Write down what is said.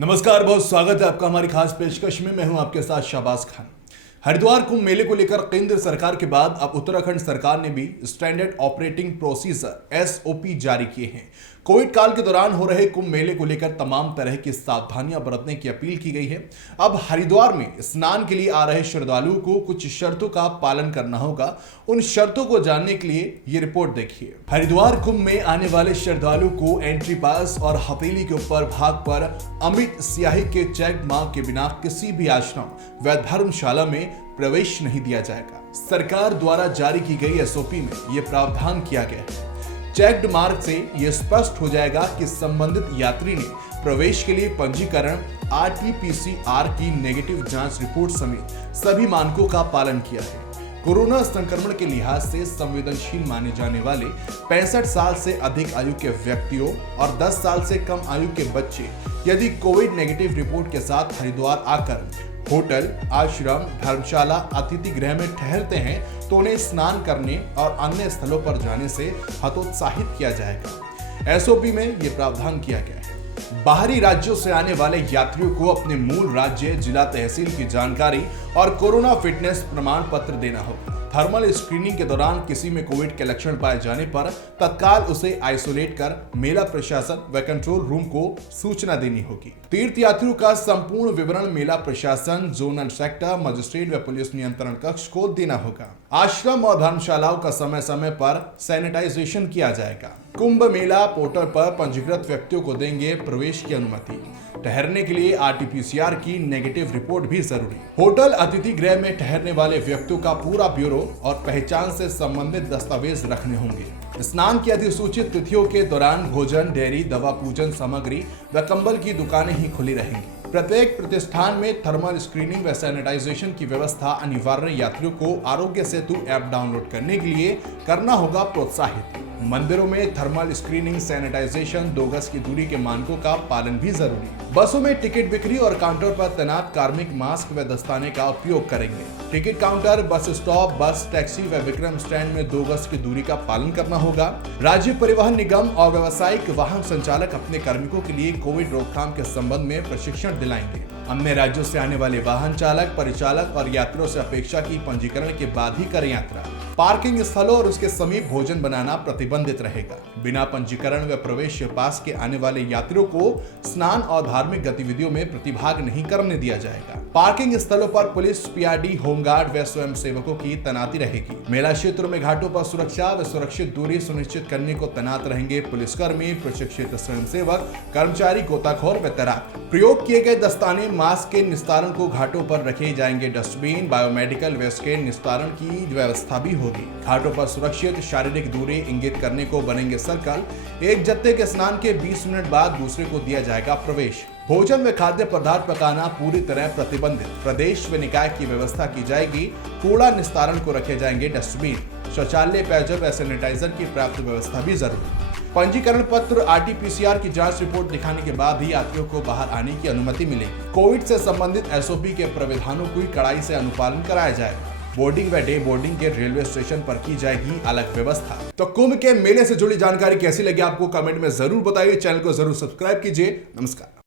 नमस्कार, बहुत स्वागत है आपका हमारी खास पेशकश में। मैं हूं आपके साथ शाहबाज खान। हरिद्वार कुंभ मेले को लेकर केंद्र सरकार के बाद अब उत्तराखंड सरकार ने भी स्टैंडर्ड ऑपरेटिंग प्रोसीजर एसओपी जारी किए हैं। कोविड काल के दौरान हो रहे कुंभ मेले को लेकर तमाम तरह की सावधानियां बरतने की अपील की गई है। अब हरिद्वार में स्नान के लिए आ रहे श्रद्धालुओं को कुछ शर्तों का पालन करना होगा। उन शर्तों को जानने के लिए ये रिपोर्ट देखिए। हरिद्वार कुंभ में आने वाले श्रद्धालुओं को एंट्री पास और हथेली के ऊपर भाग पर अमिट स्याही के चेक मार्क के बिना किसी भी आश्रम व धर्मशाला में प्रवेश नहीं दिया जाएगा। सरकार द्वारा जारी की गई एसओपी में यह प्रावधान किया गया है। चेक्ड मार्क से यह स्पष्ट हो जाएगा कि संबंधित यात्री ने प्रवेश के लिए पंजीकरण, आरटी-पीसीआर की नेगेटिव जांच रिपोर्ट समेत सभी मानकों का पालन किया है। कोरोना संक्रमण के लिहाज से संवेदनशील माने जाने वाले 65 साल से अधिक आयु के व्यक्तियों और 10 साल से कम आयु के बच्चे यदि कोविड नेगेटिव रिपोर्ट के साथ हरिद्वार आकर होटल, आश्रम, धर्मशाला, अतिथि गृह में ठहरते हैं तो उन्हें स्नान करने और अन्य स्थलों पर जाने से हतोत्साहित किया जाएगा। एसओपी में यह प्रावधान किया गया है। बाहरी राज्यों से आने वाले यात्रियों को अपने मूल राज्य, जिला, तहसील की जानकारी और कोरोना फिटनेस प्रमाण पत्र देना होगा। थर्मल स्क्रीनिंग के दौरान किसी में कोविड के लक्षण पाए जाने पर तत्काल उसे आइसोलेट कर मेला प्रशासन व कंट्रोल रूम को सूचना देनी होगी। तीर्थ यात्रियों का संपूर्ण विवरण मेला प्रशासन, जोनल सेक्टर, मजिस्ट्रेट व पुलिस नियंत्रण कक्ष को देना होगा। आश्रम और धर्मशालाओं का समय समय पर सैनिटाइजेशन किया जाएगा। कुंभ मेला पोर्टल पर पंजीकृत व्यक्तियों को देंगे प्रवेश की अनुमति। ठहरने के लिए आरटी-पीसीआर की नेगेटिव रिपोर्ट भी जरूरी। होटल, अतिथि गृह में ठहरने वाले व्यक्तियों का पूरा ब्यूरो और पहचान से संबंधित दस्तावेज रखने होंगे। स्नान की अधिसूचित तिथियों के दौरान भोजन, डेयरी, दवा, पूजन सामग्री व कंबल की दुकानें ही खुली रहेंगी। प्रत्येक प्रतिष्ठान में थर्मल स्क्रीनिंग व सैनिटाइजेशन की व्यवस्था अनिवार्य। यात्रियों को आरोग्य सेतु ऐप डाउनलोड करने के लिए करना होगा प्रोत्साहित। मंदिरों में थर्मल स्क्रीनिंग, सैनिटाइजेशन, 2 गज की दूरी के मानकों का पालन भी जरूरी। बसों में टिकट बिक्री और काउंटर पर तैनात कार्मिक मास्क व दस्ताने का उपयोग करेंगे। टिकट काउंटर, बस स्टॉप, बस, टैक्सी व विक्रम स्टैंड में 2 गज की दूरी का पालन करना होगा। राज्य परिवहन निगम और व्यावसायिक वाहन संचालक अपने कार्मिकों के लिए कोविड रोकथाम के संबंध में प्रशिक्षण दिलाएंगे। अन्य राज्यों से आने वाले वाहन चालक, परिचालक और यात्रियों से अपेक्षा की पंजीकरण के बाद ही करें यात्रा। पार्किंग स्थलों और उसके समीप भोजन बनाना प्रतिबंधित रहेगा। बिना पंजीकरण व प्रवेश पास के आने वाले यात्रियों को स्नान और धार्मिक गतिविधियों में प्रतिभाग नहीं करने दिया जाएगा। पार्किंग स्थलों पर पुलिस, पीआरडी, होमगार्ड व स्वयं सेवकों की तैनाती रहेगी। मेला क्षेत्रों में घाटों पर सुरक्षा व सुरक्षित दूरी सुनिश्चित करने को तैनात रहेंगे पुलिसकर्मी, प्रशिक्षित स्वयं सेवक, कर्मचारी, गोताखोर व तैराक। प्रयोग किए गए दस्ताने, मास्क के निस्तारण को घाटों पर रखे जाएंगे डस्टबिन। बायोमेडिकल वेस्ट के निस्तारण की व्यवस्था भी होगी। घाटों पर सुरक्षित शारीरिक दूरी इंगित करने को बनेंगे सर्कल। एक जत्थे के स्नान के 20 मिनट बाद दूसरे को दिया जाएगा प्रवेश। भोजन व खाद्य पदार्थ पकाना पूरी तरह प्रतिबंधित। प्रदेश व निकाय की व्यवस्था की जाएगी। कूड़ा निस्तारण को रखे जाएंगे डस्टबिन। शौचालय, पेयजल व सैनिटाइजर की पर्याप्त व्यवस्था भी जरूरी। पंजीकरण पत्र, आरटी-पीसीआर की जांच रिपोर्ट दिखाने के बाद ही यात्रियों को बाहर आने की अनुमति मिलेगी। कोविड से संबंधित एसओपी के प्रावधानों को कड़ाई से अनुपालन कराया जाएगा। बोर्डिंग व डे बोर्डिंग के रेलवे स्टेशन पर की जाएगी अलग व्यवस्था। तो कुंभ के मेले से जुड़ी जानकारी कैसी लगी आपको कमेंट में जरूर बताइए। चैनल को जरूर सब्सक्राइब कीजिए। नमस्कार।